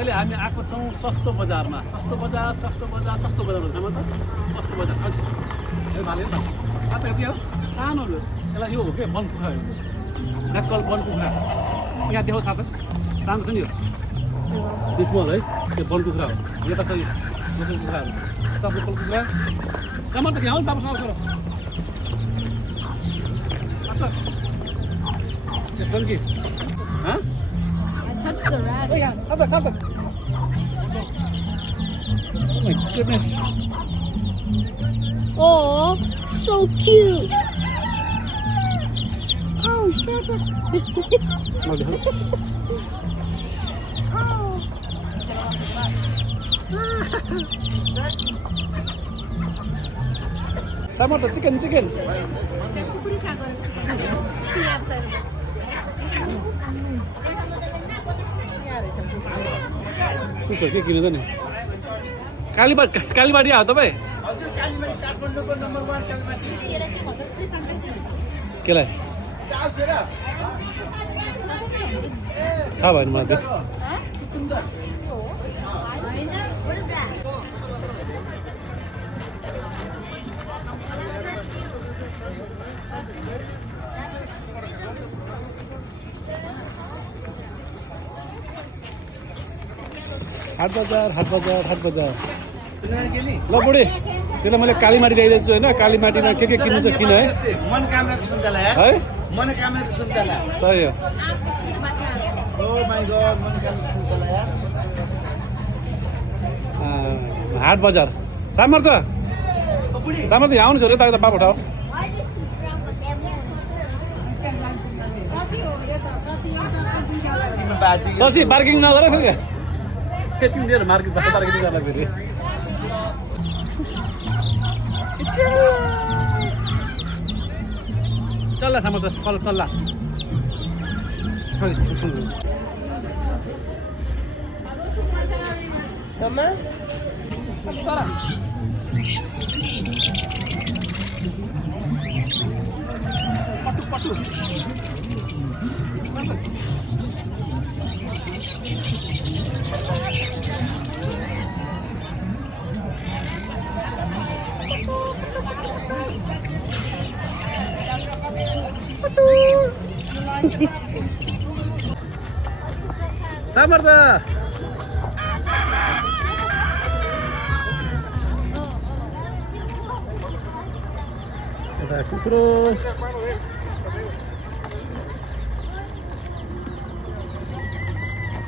अहिले हामी आएको छौँ सस्तो बजारमा। सस्तो बजार भन्छ त सस्तो बजार हजुर यो भाले नि त यति हो सानो यसलाई यो हो के वन कुखुरा हो नेसकल वन कुखुरा यहाँ देखाउ साथै सानो छ नि यो स्मल है त्यो वन कुखुरा हो यता त लोकल कुखुराहरू सब लोकल कुखुरा सामान त यहाँ हो नि बाबुसँग sir Donkey. Huh? I touched the rabbit. Oh yeah, something. Oh my goodness. Oh, so cute. Oh, shut up. Sama tuh chicken. के किन त नि कालीबाडी आयो तपाईँ केलाई थाहा भएन मलाई त्यो हाट बजार ल बुढी त्यसलाई मैले कालीमाटी ल्याइदिएको छु होइन कालीमाटीमा के किन्नु छ किन है मनोकामनाको सुन्तला है मनोकामनाको सुन्तला सही हो ओ माय गॉड मनोकामनाको सुन्तला यार हाट बजार सामर त यहाँ आउनुहोस् अरे यता पाप उठाऊ शशी पार्किङ नगर फेरि त्यति उनीहरू मार्केट पार्किङ गर्दा फेरि चल्ला सामर त चल्ला चरा पटु सामर त कुकुरो